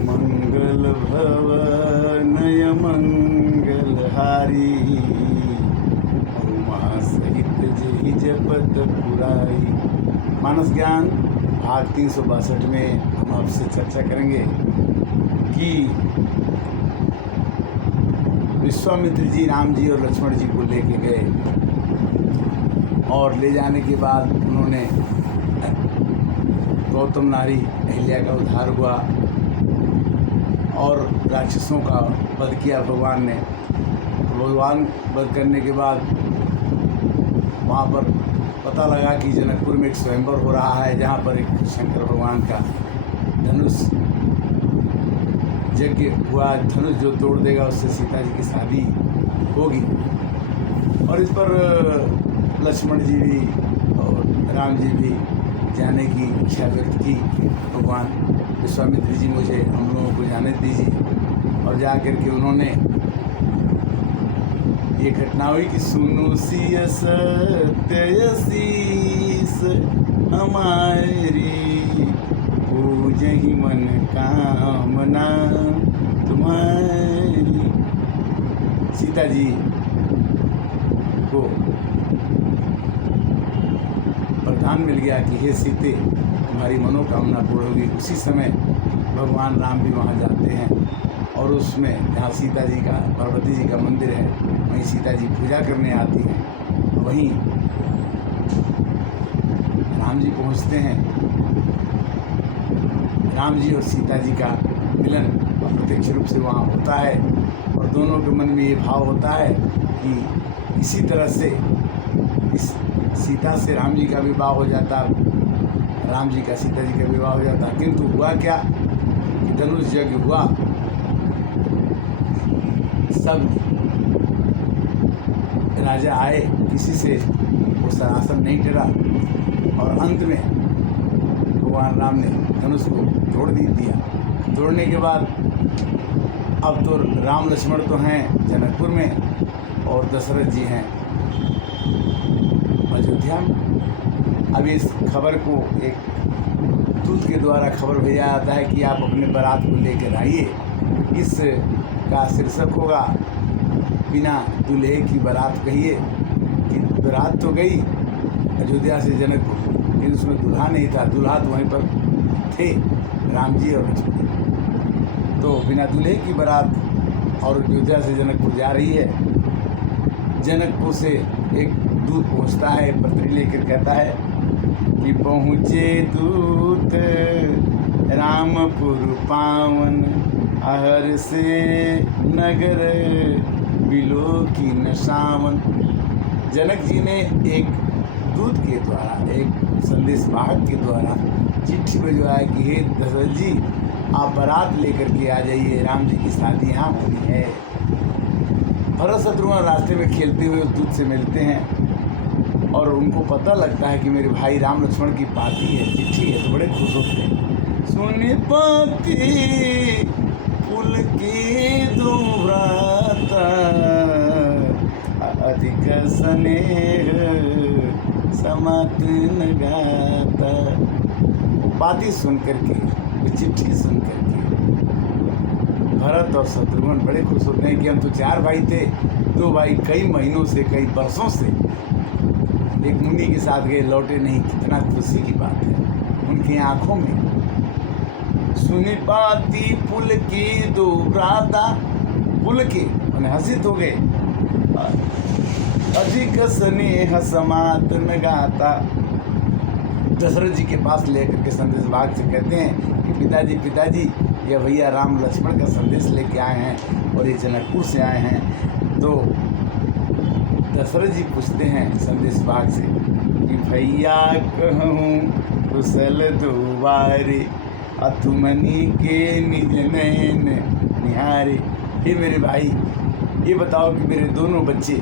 मंगल भवनय मंगलहारी उमा सहित जहि जपत पुरारी। मानस ज्ञान भाग 362 में हम आपसे चर्चा करेंगे कि विश्वामित्र जी राम जी और लक्ष्मण जी को लेके गए और ले जाने के बाद उन्होंने गौतम नारी अहिल्या का उद्धार हुआ और राक्षसों का वध किया भगवान ने। भगवान वध करने के बाद वहाँ पर पता लगा कि जनकपुर में एक स्वयंवर हो रहा है, जहाँ पर एक शंकर भगवान का धनुष यज्ञ हुआ। धनुष जो तोड़ देगा उससे सीता जी की शादी होगी। और इस पर लक्ष्मण जी भी और राम जी भी जाने की इच्छा व्यक्त की। भगवान विश्वामित्र जी मुझे हम लोगों को जाने दीजिए। और जा कर के उन्होंने ये घटना हुई कि सुनु सिय सत्यशीष हमारी पूजहि मन कामना तुम्हारी। सीता जी को वरदान मिल गया कि हे सीते तुम्हारी मनोकामना पूर्ण होगी। उसी समय भगवान राम भी वहाँ जाते हैं और उसमें जहाँ सीता जी का पार्वती जी का मंदिर है वहीं सीता जी पूजा करने आती हैं। वहीं राम जी पहुँचते हैं। राम जी और सीता जी का मिलन प्रत्यक्ष रूप से वहाँ होता है और दोनों के मन में ये भाव होता है कि इसी तरह से इस सीता से राम जी का विवाह हो जाता, राम जी का सीता जी का विवाह हो जाता। किंतु हुआ क्या कि धनुष यज्ञ हुआ, सब राजा आए, किसी से वो सरासन नहीं टला और अंत में भगवान राम ने धनुष को तोड़ दिया। तोड़ने के बाद अब तो राम लक्ष्मण तो हैं जनकपुर में और दशरथ जी हैं अयोध्या में। अब इस खबर को एक दूत के द्वारा खबर भेजा जाता है कि आप अपने बारात को लेकर आइए। इस का शीर्षक होगा बिना दूल्हे की बारात। कहिए कि बारात तो गई अयोध्या से जनकपुर, लेकिन उसमें दूल्हा नहीं था। दूल्हा तो वहीं पर थे राम जी और लक्ष्मण। तो बिना दूल्हे की बारात और अयोध्या से जनकपुर जा रही है। जनकपुर से एक दूत पहुंचता है, पत्री लेकर कहता है कि पहुँचे दूत रामपुर पावन अहर से नगर बिलो की नशावन। जनक जी ने एक दूत के द्वारा, एक संदेशवाहक के द्वारा चिट्ठी भिजवाया कि हे दशरथ जी आप बारात लेकर के आ जाइए, राम जी की शादी यहाँ होनी है। भरत शत्रुघ्न रास्ते में खेलते हुए उस दूत से मिलते हैं और उनको पता लगता है कि मेरे भाई राम लक्ष्मण की पाती है, चिट्ठी है, तो बड़े खुश होते हैं। सुनि पाती पुल की दुव्राता अधिक स्नेह समात न गाता। पाती सुन करके, चिट्ठी सुन करके भरत और शत्रुघ्न बड़े खुश होते हैं कि हम तो 4 भाई थे, 2 भाई कई महीनों से, कई वर्षों से एक मुनि के साथ गए, लौटे नहीं। कितना खुशी की बात है उनकी आंखों में। सुनि पाती पुल की दुव्राता, पुल के उन्हें हंसित हो गए। अधिक स्नेह समात न गाता। दशरथ जी के पास लेकर के संदेश भाग से कहते हैं कि पिताजी ये भैया राम लक्ष्मण का संदेश लेके आए हैं और ये जनकपुर से आए हैं। तो दशरथ जी पूछते हैं संदेश भाग से कि भैया कहूँ कुशल दुबारे अतुमनी के निज नैन निहारे। हे मेरे भाई ये बताओ कि मेरे दोनों बच्चे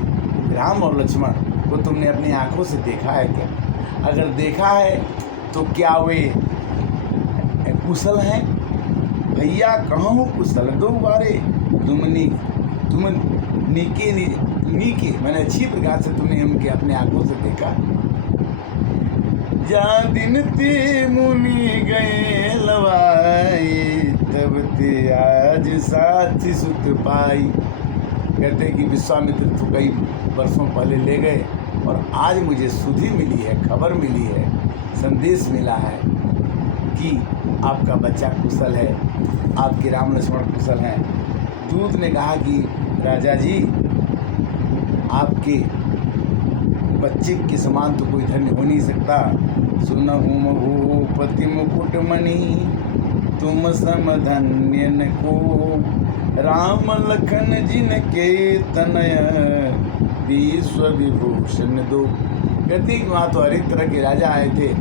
राम और लक्ष्मण को तुमने अपनी आंखों से देखा है क्या? अगर देखा है तो क्या वे कुशल हैं? भैया कहूँ कुशल दो बारे तुम नीके मैंने अच्छी प्रकार से तुमने उनके अपने आंखों से देखा। जा दिन ते मुनि गए लवाए तब ते आज साथी सुत पाई। कहते कि विश्वामित्र तो कई वर्षों पहले ले गए और आज मुझे सुधि मिली है, खबर मिली है, संदेश मिला है कि आपका बच्चा कुशल है, आपके राम लक्ष्मण कुशल हैं। दूत ने कहा कि राजा जी, आपके बच्चे के समान तो कोई धन्य हो नहीं सकता। सुनहु महोपति मुकुटमणि, तुम सम धन्य न को। राम लखन जिनके तनय, विश्व विभूषण दो। कहती कि वहाँ तो हर एक तरह के राजा आए थे,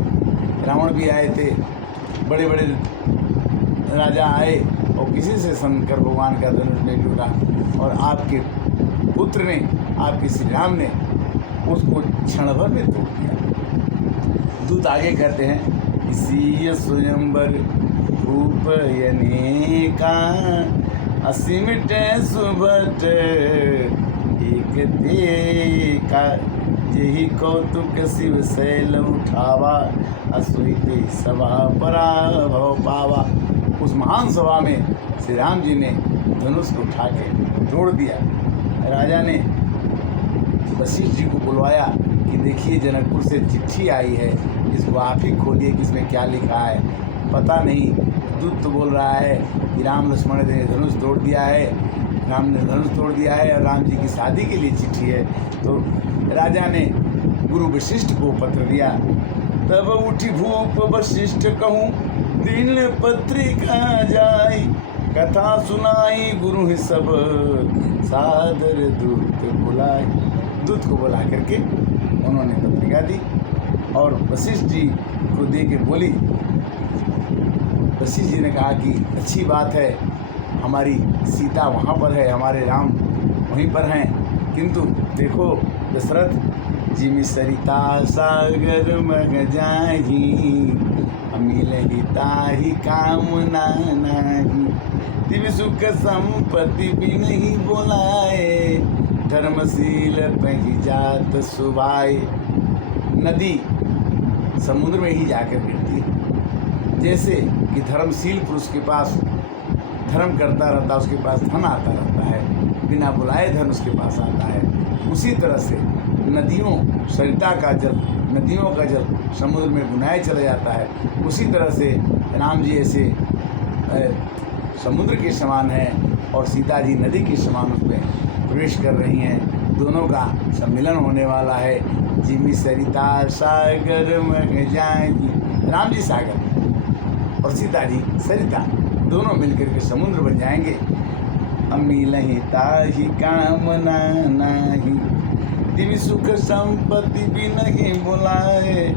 रावण भी आए थे, बड़े बड़े राजा आए और किसी से शंकर भगवान का धनुष नहीं टूटा। और आपके पुत्र ने, आपके श्री राम ने उसको क्षण भर में तोड़ दिया। दूत आगे कहते हैं, इसी स्वयंवर रूप अनेका, असीमित सुभट एक देखा। यही कौतुक शिव शैल उठावा, असुते सभा पराभव पावा। उस महान सभा में श्री राम जी ने धनुष को उठा के तोड़ दिया। राजा ने वशिष्ठ जी को बुलवाया कि देखिए जनकपुर से चिट्ठी आई है, इसको आप ही खोलिए कि इसमें क्या लिखा है। पता नहीं, दूत तो बोल रहा है कि राम लक्ष्मण ने धनुष तोड़ दिया है, राम ने धनुष तोड़ दिया है और राम जी की शादी के लिए चिट्ठी है। तो राजा ने गुरु वशिष्ठ को पत्र दिया। तब उठी भूप वशिष्ठ कहूँ, दीन पत्रिका जाई। कथा सुनाई गुरु ही सब, सादर दूत बुलाए। दूत को बुला करके उन्होंने पत्रिका दी और वशिष्ठ जी को दे के बोली। वशिष्ठ जी ने कहा कि अच्छी बात है, हमारी सीता वहाँ पर है, हमारे राम वहीं पर हैं, किंतु देखो दशरथ, जिमि सरिता सागर मग जाही, अमिल हिताहि कामना नाही। तिम सुख संपत्ति भी नहीं बोलाए, धर्मशील पही जात सुभाए। नदी समुद्र में ही जाकर गिरती है। जैसे कि धर्मशील पुरुष के पास धर्म करता रहता, उसके पास धन आता रहता है, बिना बुलाए धन उसके पास आता है, उसी तरह से नदियों, सरिता का जल, नदियों का जल समुद्र में बुनाए चला जाता है। उसी तरह से राम जी ऐसे समुद्र के समान है और सीता जी नदी के समान उसमें प्रवेश कर रही हैं। दोनों का सम्मिलन होने वाला है। जिमी सरिता सागर में जाएंगी, राम जी सागर और सीता जी सरिता, दोनों मिलकर के समुद्र बन जाएंगे। अमिल हिताहि कामना नाही, दिव्य सुख संपत्ति भी नहीं बुलाए,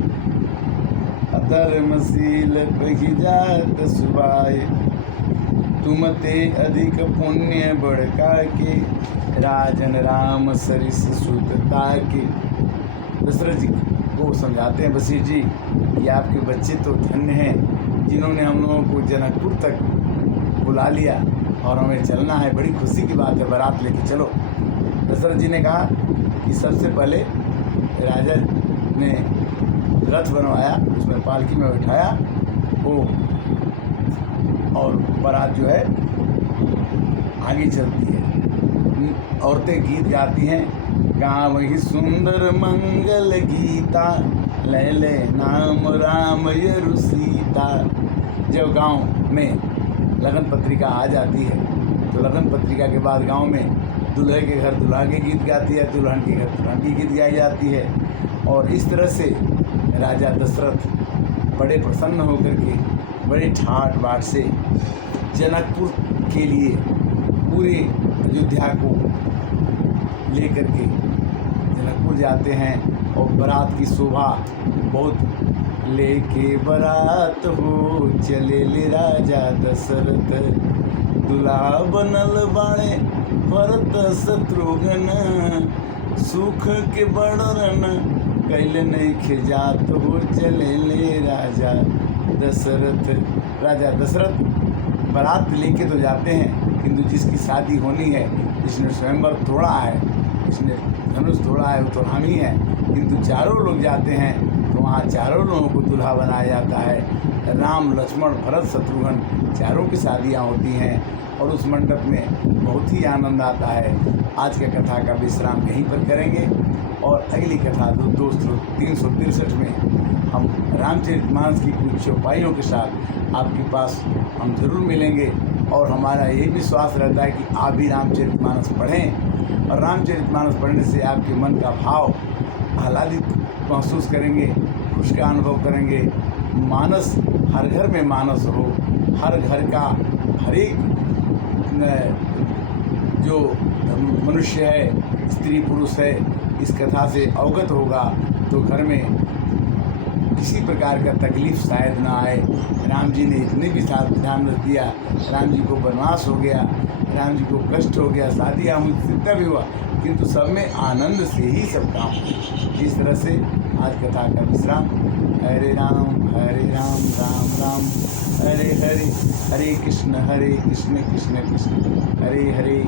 अधर्मशील पही जात सुभाए। तुम ते अधिक पुण्य बढ़का के, राजन राम सरिस सुतता के। दशरथ जी को समझाते हैं वशिष्ठ जी कि आपके बच्चे तो धन्य हैं, जिन्होंने हम लोगों को जनकपुर तक बुला लिया और हमें चलना है, बड़ी खुशी की बात है, बारात लेके चलो। दशरथ जी ने कहा कि सबसे पहले राजा ने रथ बनवाया, उसमें पालकी में बिठाया वो, और बारात जो है आगे चलती है। औरतें गीत गाती हैं, गाँव ही सुंदर मंगल गीता, ले ले नाम राम यरु सीता। जब गांव में लगन पत्रिका आ जाती है तो लगन पत्रिका के बाद गांव में दूल्हे के घर दुल्हा के गीत गाती है, दुल्हन के घर दुल्हन की गीत गाई जाती है। और इस तरह से राजा दशरथ बड़े प्रसन्न होकर के बड़े ठाट बाट से जनकपुर के लिए पूरे अयोध्या को लेकर के जनकपुर जाते हैं। और बारात की शोभा बहुत, लेके बारात हो चले ले राजा दशरथ, दुल्हा बनल बाणे भरत शत्रुघ्न, सुख के बड़रन कैले नहीं खिजात हो चले ले राजा दशरथ। राजा दशरथ बारात लेके तो जाते हैं, किंतु जिसकी शादी होनी है, जिसने स्वयंवर तोड़ा है, जिसने धनुष तोड़ा है, वो तो हम ही हैं। किंतु चारों लोग जाते हैं तो वहाँ चारों लोगों को दूल्हा बनाया जाता है। राम लक्ष्मण भरत शत्रुघ्न चारों की शादियाँ होती हैं और उस मंडप में बहुत ही आनंद आता है। आज के कथा का विश्राम यहीं पर करेंगे और अगली कथा 363 में हम रामचरितमानस की कुछ चौपाइयों के साथ आपके पास हम जरूर मिलेंगे। और हमारा ये विश्वास रहता है कि आप भी रामचरितमानस पढ़ें और रामचरितमानस पढ़ने से आपके मन का भाव आह्लादित महसूस करेंगे, खुश का अनुभव करेंगे। मानस हर घर में मानस हो, हर घर का हर एक जो मनुष्य है, स्त्री पुरुष है, इस कथा से अवगत होगा तो घर में किसी प्रकार का तकलीफ शायद ना आए। राम जी ने इतने भी सावधान रख दिया, राम जी को वनवास हो गया, राम जी को कष्ट हो गया, शादियाँ हुई, जितना भी हुआ, किंतु सब में आनंद से ही सब काम हुए। इस तरह से आज कथा का विश्राम। हरे राम राम राम हरे हरे, हरे कृष्ण कृष्ण कृष्ण हरे हरे।